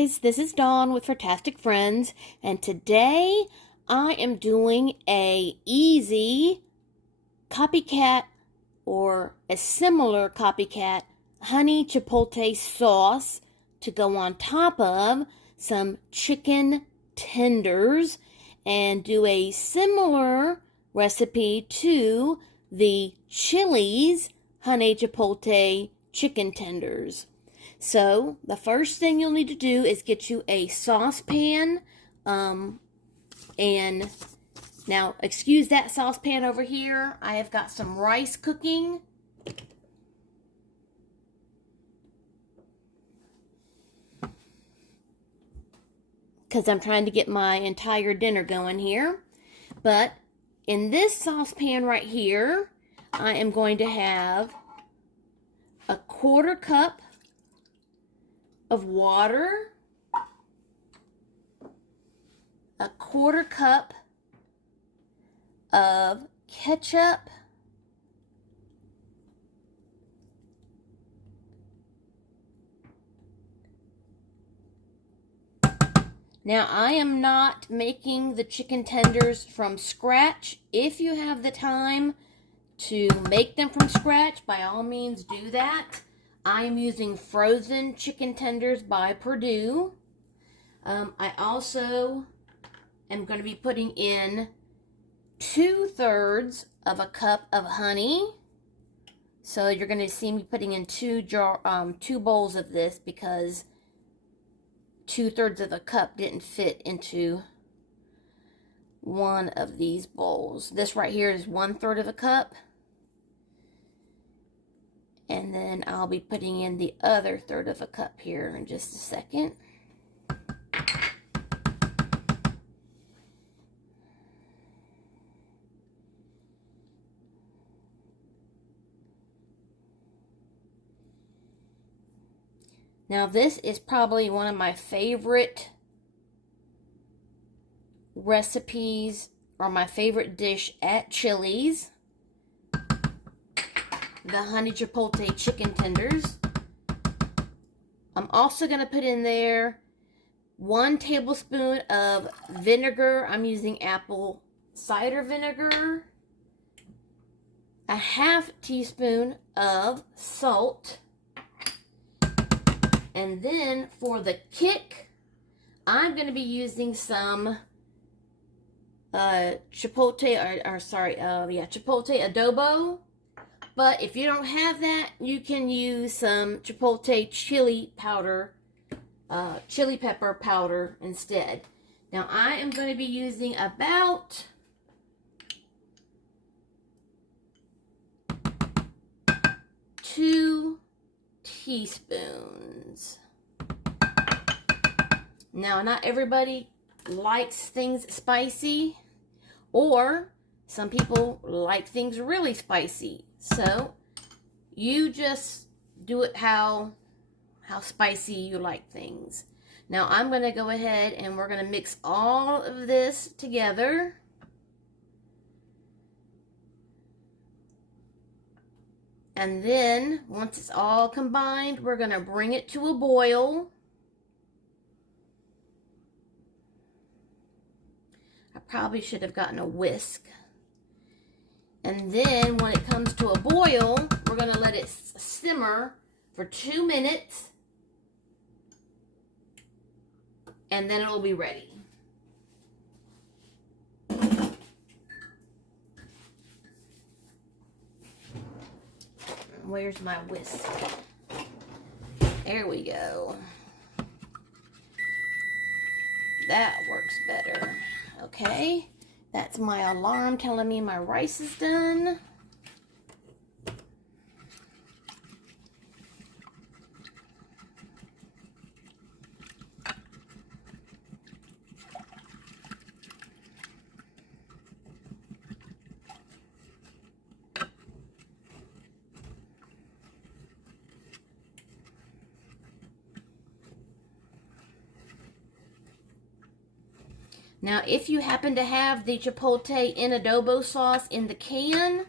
guys, this is Dawn with Furtastic Friends, and today I am doing a easy copycat or a similar copycat honey chipotle sauce to go on top of some chicken tenders and do a similar recipe to the Chili's honey chipotle chicken tenders. So, the first thing you'll need to do is get you a saucepan, and now, excuse that saucepan over here. I have got some rice cooking. Because I'm trying to get my entire dinner going here. But, in this saucepan right here, I am going to have a 1/4 cup of water, a 1/4 cup of ketchup, now I am not making the chicken tenders from scratch. If you have the time to make them from scratch, by all means do that. I am using frozen chicken tenders by Perdue. I also am going to be putting in 2/3 of a cup of honey. So you're going to see me putting in two bowls of this because 2/3 of a cup didn't fit into one of these bowls. This right here is 1/3 of a cup. And then I'll be putting in the other 1/3 of a cup here in just a second. Now this is probably one of my favorite recipes or my favorite dish at Chili's. The honey chipotle chicken tenders. I'm also going to put in there 1 tablespoon of vinegar. I'm using apple cider vinegar. A 1/2 teaspoon of salt. And then for the kick, I'm going to be using some chipotle adobo. But if you don't have that, you can use some chipotle chili powder, chili pepper powder instead. Now I am going to be using about 2 teaspoons. Now not everybody likes things spicy, or some people like things really spicy. So, you just do it how spicy you like things. Now, I'm going to go ahead and we're going to mix all of this together. And then, once it's all combined, we're going to bring it to a boil. I probably should have gotten a whisk. And then when it comes to a boil, we're going to let it simmer for 2 minutes. And then it'll be ready. Where's my whisk? There we go. That works better. Okay. That's my alarm telling me my rice is done. Now, if you happen to have the chipotle in adobo sauce in the can,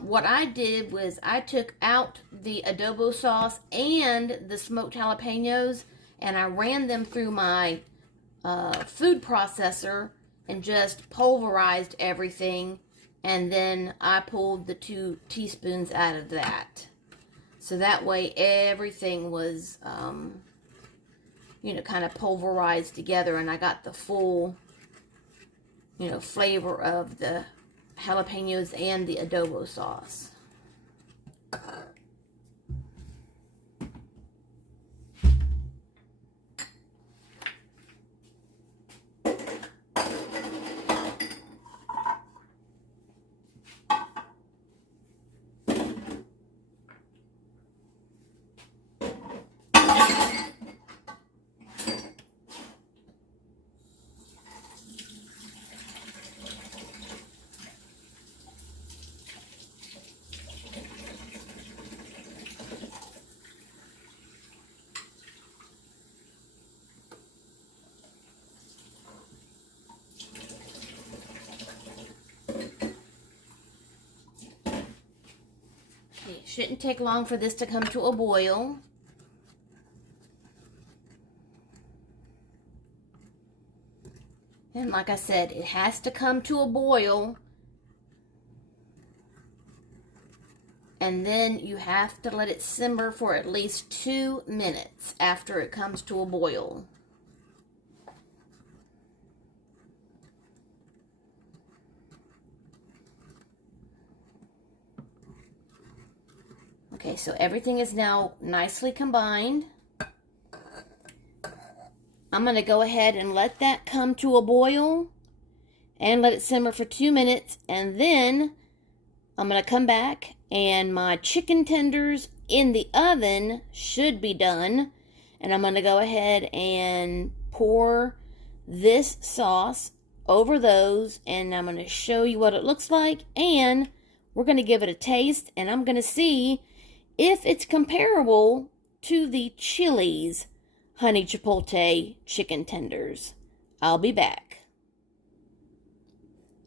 what I did was I took out the adobo sauce and the smoked jalapenos, and I ran them through my food processor and just pulverized everything, and then I pulled the 2 teaspoons out of that. So that way everything was, you know, kind of pulverized together, and I got the full, you know, flavor of the jalapenos and the adobo sauce. It shouldn't take long for this to come to a boil. And like I said, it has to come to a boil. And then you have to let it simmer for at least 2 minutes after it comes to a boil. Okay, so everything is now nicely combined. I'm going to go ahead and let that come to a boil and let it simmer for 2 minutes, and then I'm going to come back and my chicken tenders in the oven should be done, and I'm going to go ahead and pour this sauce over those, and I'm going to show you what it looks like, and we're going to give it a taste, and I'm going to see if it's comparable to the Chili's honey chipotle chicken tenders. I'll be back.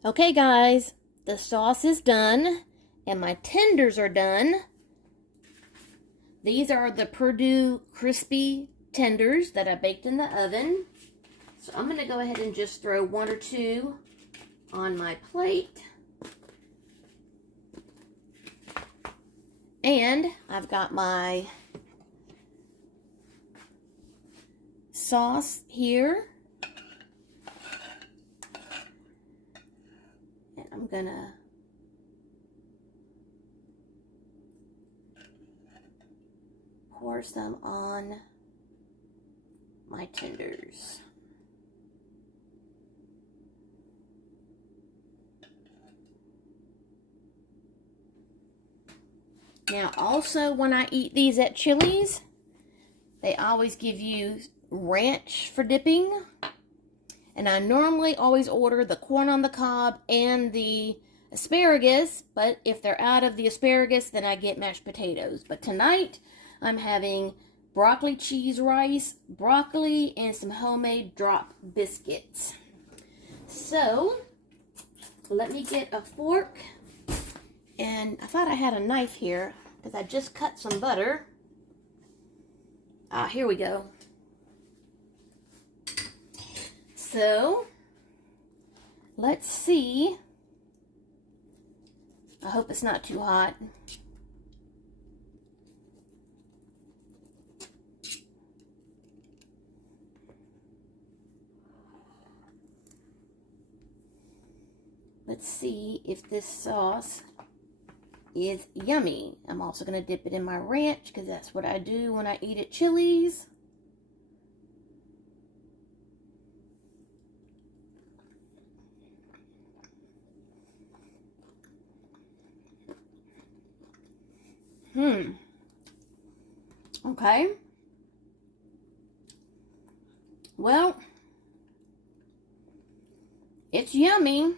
Okay guys, the sauce is done and my tenders are done. These are the Purdue crispy tenders that I baked in the oven. So I'm going to go ahead and just throw 1 or 2 on my plate. And I've got my sauce here. And I'm gonna pour some on my tenders. Now also, when I eat these at Chili's, they always give you ranch for dipping. And I normally always order the corn on the cob and the asparagus, but if they're out of the asparagus, then I get mashed potatoes. But tonight, I'm having broccoli cheese rice, broccoli, and some homemade drop biscuits. So, let me get a fork. And I thought I had a knife here, because I just cut some butter. Here we go. So, let's see. I hope it's not too hot. Let's see if this sauce is yummy. I'm also going to dip it in my ranch because that's what I do when I eat at Chili's. Okay. Well, it's yummy.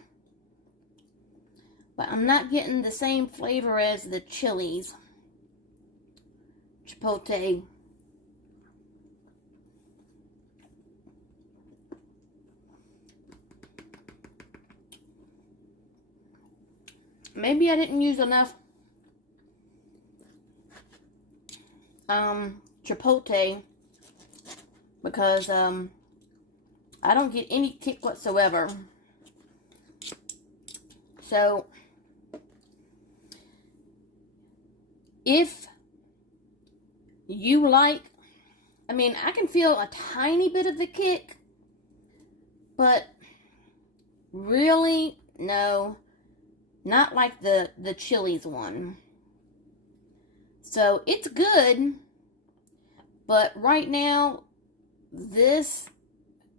But I'm not getting the same flavor as the Chili's Chipotle. Maybe I didn't use enough Chipotle because I don't get any kick whatsoever. So if you like, I mean, I can feel a tiny bit of the kick, but really, no, not like the Chili's one. So it's good, but right now, this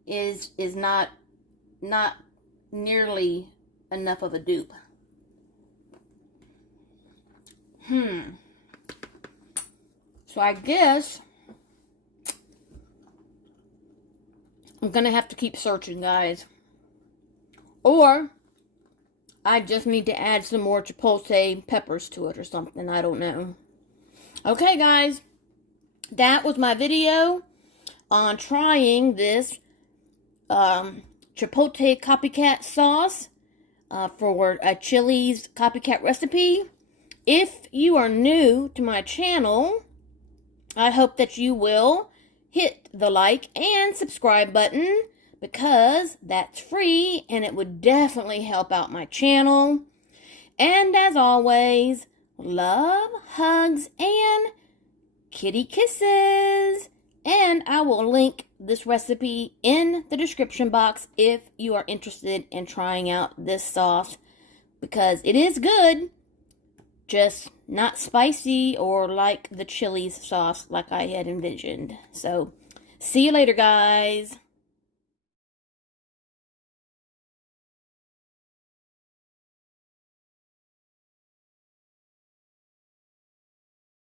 is not nearly enough of a dupe. So I guess I'm gonna have to keep searching, guys. Or I just need to add some more Chipotle peppers to it or something. I don't know. Okay, guys. That was my video on trying this Chipotle Copycat sauce for a Chili's Copycat recipe. If you are new to my channel, I hope that you will hit the like and subscribe button, because that's free and it would definitely help out my channel. And as always, love, hugs, and kitty kisses. And I will link this recipe in the description box if you are interested in trying out this sauce, because it is good, just not spicy or like the Chili's sauce like I had envisioned. So, see you later, guys.